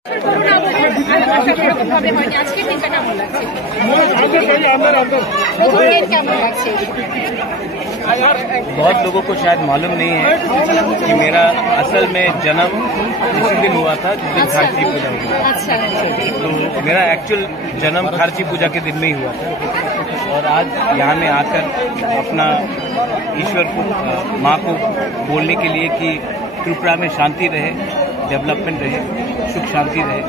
बहुत लोगों को शायद मालूम नहीं है कि मेरा असल में जन्म इसी दिन हुआ था जिस दिन खारची पूजा हुई। तो मेरा एक्चुअल जन्म खारची पूजा के दिन में ही हुआ था और आज यहाँ में आकर अपना ईश्वर को माँ को बोलने के लिए कि त्रिपुरा में शांति रहे, डेवलपमेंट रहे, सुख शांति रहे,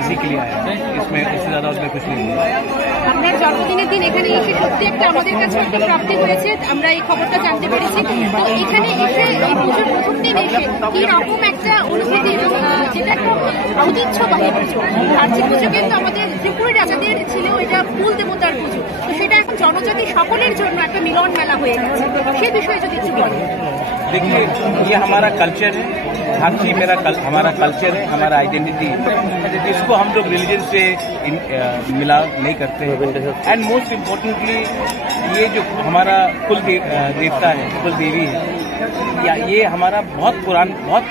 इसी के लिए आया। इसमें इससे ज़्यादा उसमें कुछ नहीं हुआ। আপনার জন্মদিনের দিন এখানে এসে সত্যি একটা আমাদের কাছে একটা প্রাপ্তি হয়েছে, আমরা এই খবরটা জানতে পেরেছি। তো এখানে এসে এই পুজোর প্রথম দিন এসে কি রকম একটা অনুভূতি, যেটা একটা ঐতিহ্যবাহী পুজো। খারচি পুজো কিন্তু আমাদের ত্রিপুরা রাজাদের ছিল, এটা কুল দেবতার পুজো। তো সেটা এখন জনজাতি সকলের জন্য একটা মিলন মেলা হয়ে গেছে। সে বিষয়ে যদি একটু বলেন। देखिए, ये हमारा कल्चर है, खारची हमारा कल्चर है, हमारा आइडेंटिटी है। इसको हम लोग रिलीजन से मिला नहीं करते हैं। एंड मोस्ट इम्पोर्टेंटली ये जो हमारा कुल देवता है, कुल देवी है, या ये हमारा बहुत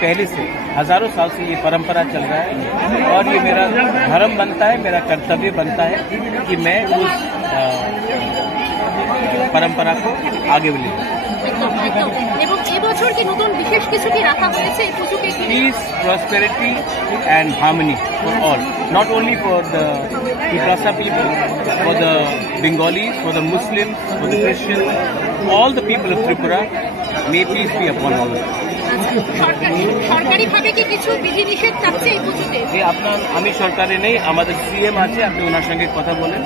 पहले से हजारों साल से ये परंपरा चल रहा है और ये मेरा धर्म बनता है, मेरा कर्तव्य बनता है कि मैं उस परंपरा को आगे ले जाऊं। Peace, prosperity and harmony for all, not only for the Tiprasa people, for the Bengalis, for the Muslims, for the Christians, all the people of Tripura, may peace be upon all of them. সরকারিভাবে কি কিছু বিধিনিষেধ থাকছে এই পুজোতে? ये अपना हमें सरकार नहीं, हमारे सीएम आछे, अपने उनके संगे कथा बोलें।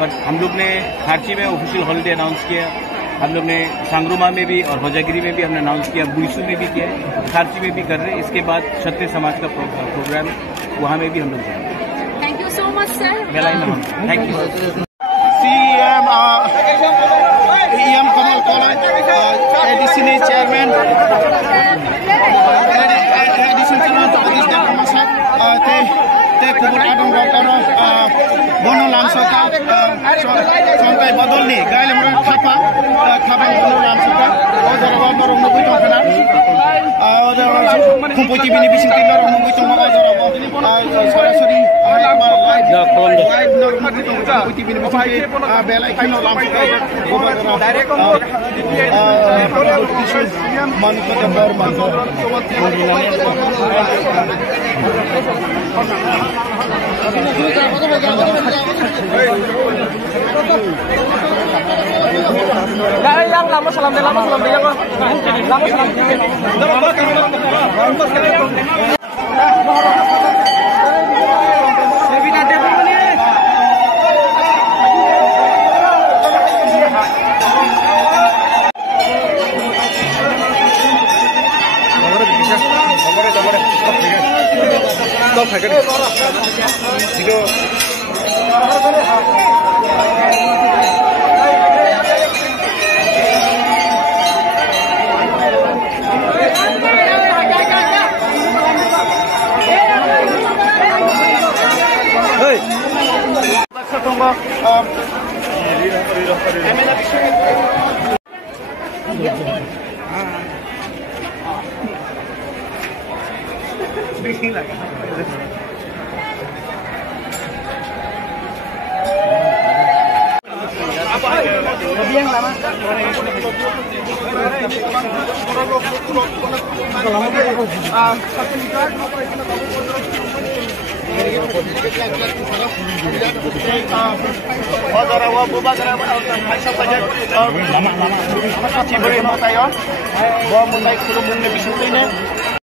बट हम लोग ने खारची में ऑफिशियल हॉलिडे अनाउंस किया, हम लोग ने सांगरुमा में भी और होजागिरी में भी हमने अनाउंस किया, बुईसू में भी किया है, खारची में भी कर रहे हैं। इसके बाद क्षत्रिय समाज का प्रोग्राम है, वहाँ में भी हम लोग जाएंगे। Thank you so much sir. Thank you. CM Kamal college additional chairman kubur adong dokaro bono lamsoka sontai bodolni gaile mura khapa bono lamsoka ojara boro mugui tongkana ojara kumpoti bini bisin tilo mugui tong ojara sorasori live normal kumpoti bini bisin belai kino lamsoka direct man ko bar man yang lama salam deh, lama salam deh, lama salam lama